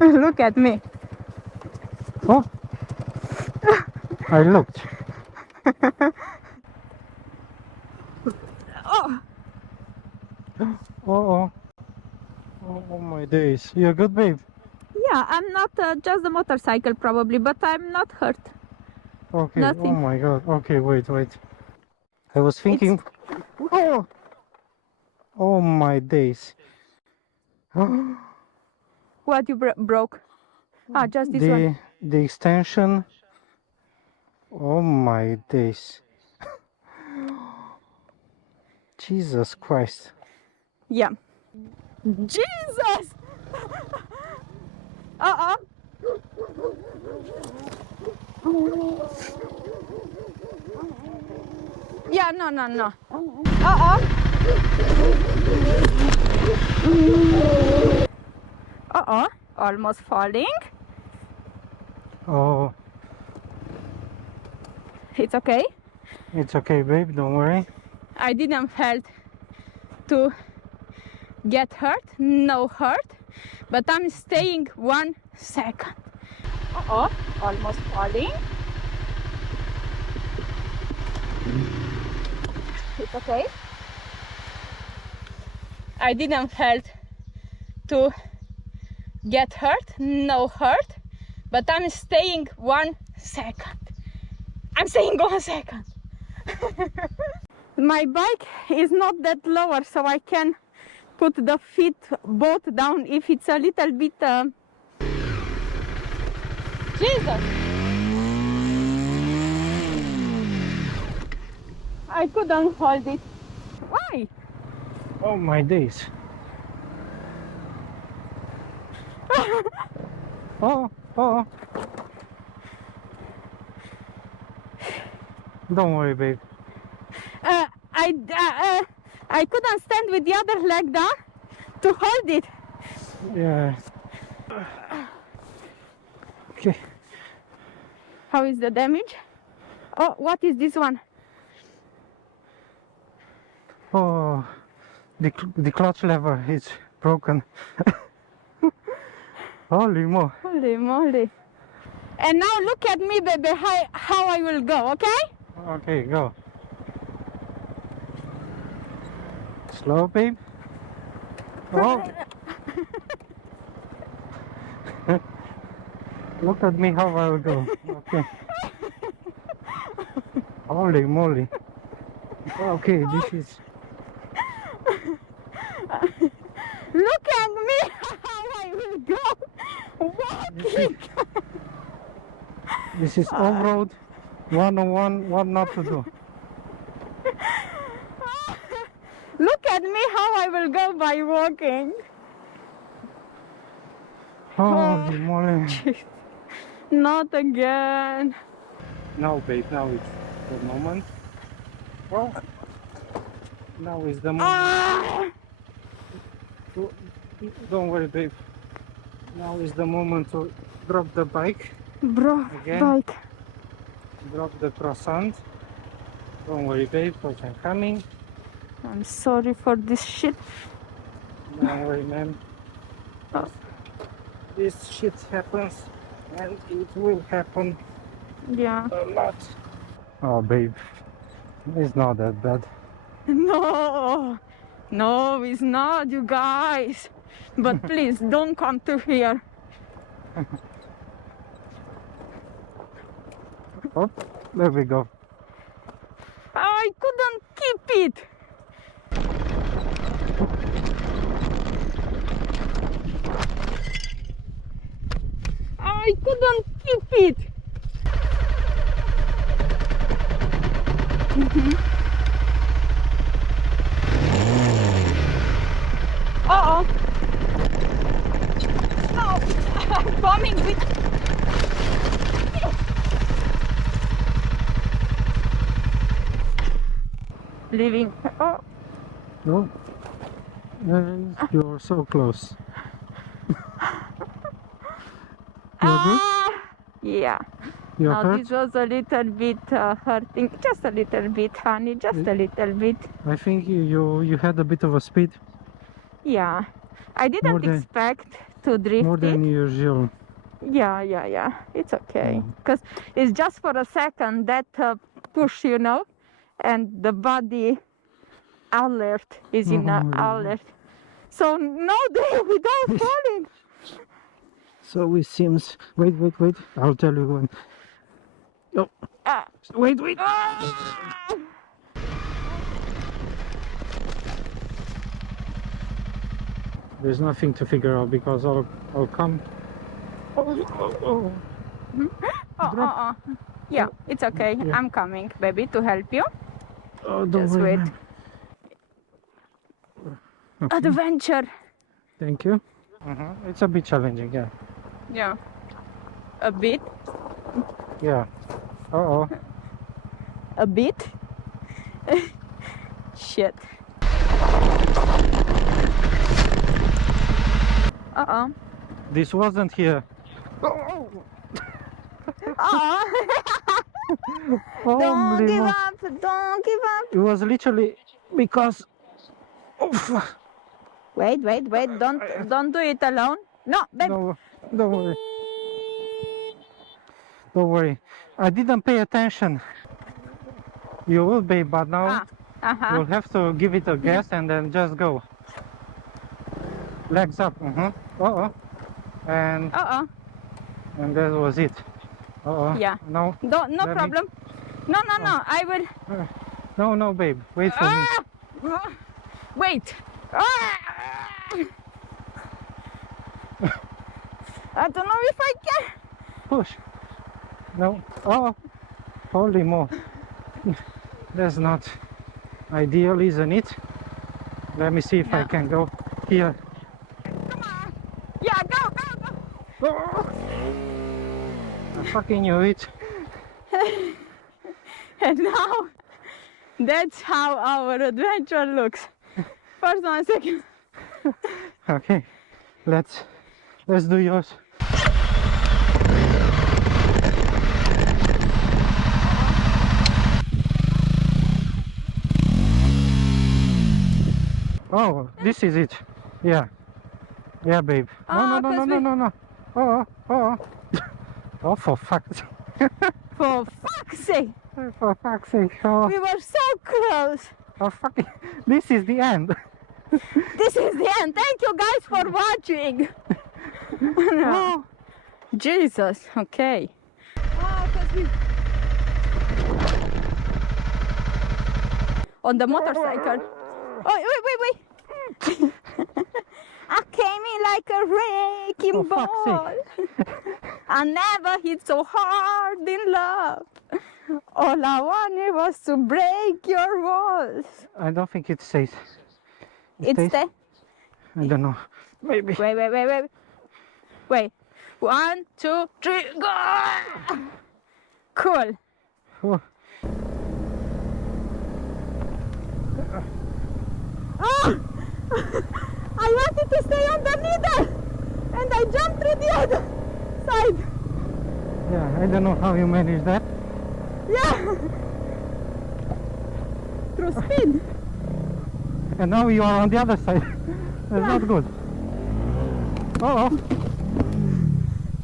Look at me. Oh, I looked. Oh, Oh, oh my days. You're good, babe. yeah, I'm not just a motorcycle probably, but I'm not hurt. Okay. Oh Nothing. my God. Okay, wait, wait. I was It's thinking. Oh, oh my days. what you broke. Ah, just this one. The extension. Oh my days. Jesus Christ. Yeah. Jesus! Uh-oh. Yeah, no, no, no. Uh-oh. Uh-oh. Almost falling. Oh, It's okay. it's okay, babe. Don't worry. I didn't felt to get hurt. No hurt. But I'm staying 1 second. Uh-oh. Almost falling. It's okay. I didn't felt to get hurt. No hurt. But I'm staying 1 second. I'm staying 1 second. My bike is not that lower, so I can put the feet both down if it's a little bit Jesus! I couldn't hold it. Why? Oh my days. Oh, oh. Don't worry, babe. Uh, I, I couldn't stand with the other leg down to hold it. Yeah. Okay. How is the damage? Oh, what is this one? Oh, the clutch lever is broken. Holy mo. Holy moly. And now look at me, baby, how I will go, okay? Okay, go. Slow, babe. Oh. Look at me how I will go. Okay. Holy moly. Okay, this is... Look at me how I will go walking. This is off-road 101, what not to do. Look at me how I will go by walking. Holy moly. Not again. Now, babe, now it's the moment. Oh, now is the moment. Ah! Don't worry, babe. Now is the moment to drop the bike. Bro, Again. bike. Drop the croissant. Don't worry, babe, because I'm coming. I'm sorry for this shit. Don't worry, man. Oh. This shit happens, and it will happen Yeah. a lot. Oh, babe, it's not that bad. No, no, it's not, you guys. But please don't come to here. Oh, there we go. I couldn't keep it. I couldn't keep it. Uh-oh. No, I'm coming with... Leaving. Oh, No, and you're so close. You're good? yeah. You're Now hurt? this was a little bit hurting. Just a little bit, honey. Just a little bit. I think you had a bit of a speed. Yeah. I More didn't than- expect to drift more than it. usual. Yeah. It's okay. Because it's just for a second that push, you know, and the body alert is in alert. So no day without falling. So it seems. Wait. I'll tell you when. Oh, Ah. wait. Ah. There's nothing to figure out because I'll come. Oh. Yeah, it's okay. Yeah. I'm coming, baby, to help you. Oh, don't Just worry, wait. man. Okay. Adventure. Thank you. It's a bit challenging, yeah. Yeah. A bit. Yeah. Uh-oh. A bit. Shit. This wasn't here. Don't give Holy up. Don't give up. It was literally because. Wait. Don't do it alone. No, babe. No, don't worry. Don't worry. I didn't pay attention. You will be, but now you'll have to give it a guess and then just go. Legs up. And that was it. Yeah. No. No problem. No. I will. No, babe. Wait for me. Wait. I don't know if I can. Push. No. Oh. Holy mo. That's not ideal, isn't it? Let me see if I can go here. Come on. Yeah, go. Oh. I fucking knew it. And now, that's how our adventure looks. First 1 second. Okay, let's do yours. Oh, this is it. Yeah, babe. No. Oh, for fuck's sake. For fuck's sake. For fuck's sake. Oh, We were so close. oh fucking. This is the end. This is the end. Thank you guys for watching. No. Jesus. Okay. On the motorcycle. Oh, wait. I came in like a wrecking For fuck's ball. I never hit so hard in love. All I wanted was to break your walls. I don't think it stays. It's the. I don't know. Maybe. Wait. 1, 2, 3, go! Cool. Oh. Oh! I wanted to stay on the middle and I jumped through the other side. Yeah, I don't know how you manage that. Yeah. Through speed. And now you are on the other side. That's not good. Oh.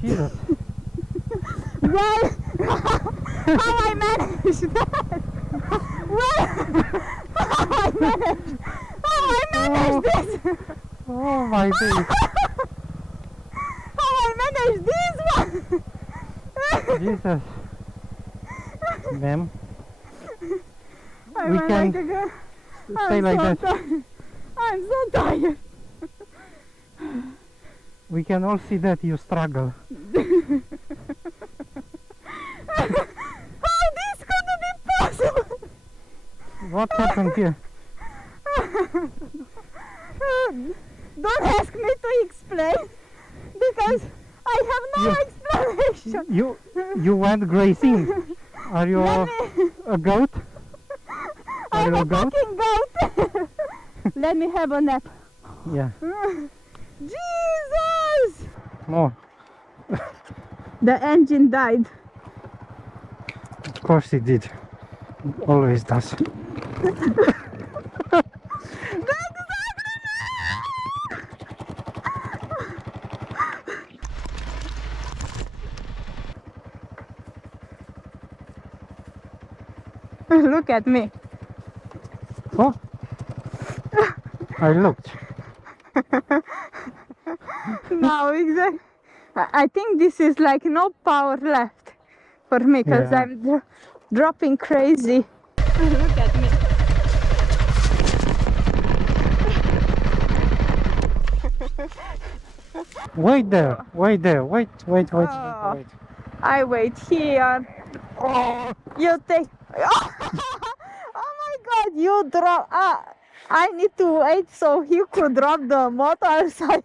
Jesus. Well, how I managed that? Well, how I managed this? Oh my days. How I managed this one? Jesus. Ma'am, I we went can like a girl. stay I'm like so that. tired. I'm so tired. We can all see that you struggle. How this couldn't be possible? What happened here? Don't ask me to explain because I have no explanation. You went grazing. Are you a goat? I'm a fucking goat. Let me have a nap. Yeah. Jesus! More. The engine died. Of course it did. It always does. Look at me. Oh, I looked. No, exactly. I think this is like no power left for me because Yeah. I'm dropping crazy. Look at me. Wait there, wait there, wait. Oh, I wait here. Oh, you take. Oh my God! You drop. I need to wait so he could drop the motorcycle.